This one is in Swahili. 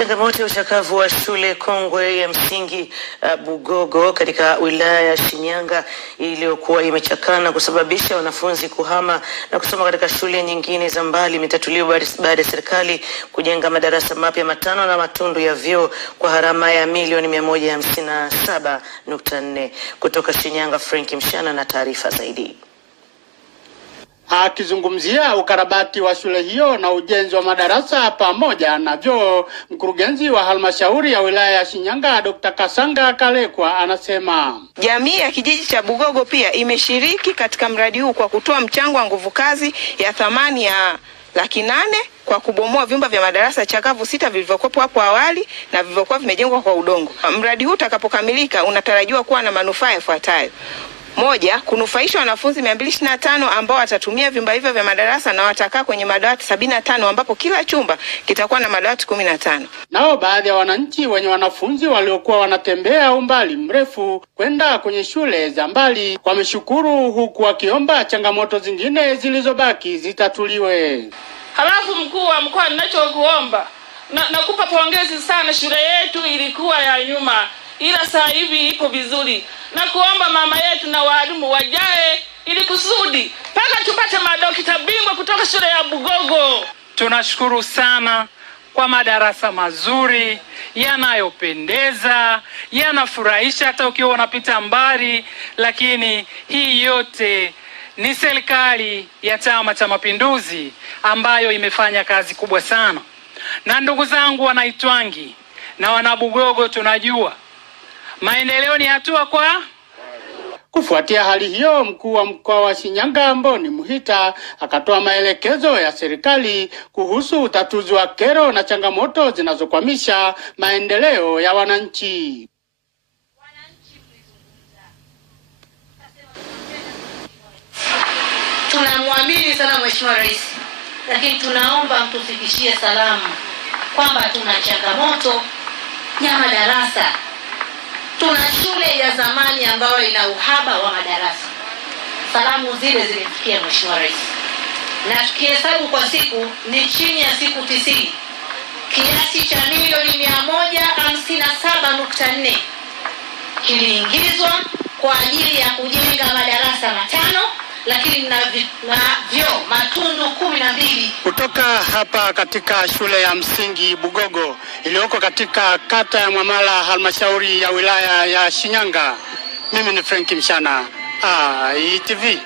Changamoto ya uchakavu wa shule kongwe ya msingi Bugogo katika wilaya ya Shinyanga iliyokuwa imechakaa na kusababisha wanafunzi kuhama na kusoma katika shule nyingine za mbali imetatuliwa baada ya serikali kujenga madarasa mapya 5 na matundu ya vyoo kwa gharama ya milioni 157.4. Kutoka Shinyanga, Frank Mshana na taarifa zaidi. Akizungumzia ukarabati wa shule hiyo na ujenzi wa madarasa pamoja na vyoo, mkurugenzi wa halmashauri ya wilaya ya Shinyanga Dr. Kasanga Kalekwa anasema jamii ya kijiji cha Bugogo pia imeshiriki katika mradi huu kwa kutoa mchango wa nguvu kazi ya thamani ya Laki8 kwa kubomoa vyumba vya madarasa chakavu 6 vilivyokuwa hapo awali na vilivyokuwa vimejengwa kwa udongo. Mradi huu utakapokamilika unatarajiwa kuwa na manufaa yafuatayo: moja, kunufaisha wanafunzi 225 ambao watatumia vyumba hivyo vya madarasa na watakaa kwenye madawati 75 ambapo kila chumba kitakuwa na madawati 15. Nao baadhi ya wananchi wenye wanafunzi waliokuwa wanatembea umbali mrefu kwenda kwenye shule za mbali wameshukuru, huku wakiomba changamoto zingine zilizobaki zitatuliwe. Halafu mkuu wa mkoa, ninachokuomba nakupa pongezi sana, shule yetu ilikuwa ya nyuma ila sasa hivi iko vizuri, na kuomba mama yetu na walimu wajae ili kusudi mpaka tupate madokita bingwa kutoka shule ya Bugogo. Tunashukuru sana kwa madarasa mazuri yanayopendeza, yanafurahisha hata ukiwa unapita mbali, lakini hii yote ni serikali ya Chama cha Mapinduzi ambayo imefanya kazi kubwa sana. Na ndugu zangu wanaitwangi na wanabugogo, tunajua maendeleo ni hatua kwa. Kufuatia hali hiyo, mkuu wa mkoa wa Shinyanga Amboni Muhita akatoa maelekezo ya serikali kuhusu utatuzi wa kero na changamoto zinazokwamisha maendeleo ya wananchi. Tunamwamini sana Mheshimiwa Rais, lakini tunaomba mtufikishie salamu kwamba tuna changamoto ya madarasa. Tuna shule ya zamani ambayo ina uhaba wa madarasa. Salamu zile zilifikia Mheshimiwa Rais, na tukihesabu kwa siku ni chini ya siku 90, kiasi cha milioni 157.4 kiliingizwa kwa ajili ya kujenga madarasa 5, lakini na vyoo matundu 12. Kutoka hapa katika shule ya msingi Bugogo iliyoko katika kata ya Mwamala, halmashauri ya wilaya ya Shinyanga, mimi ni Frank Mshana, ITV.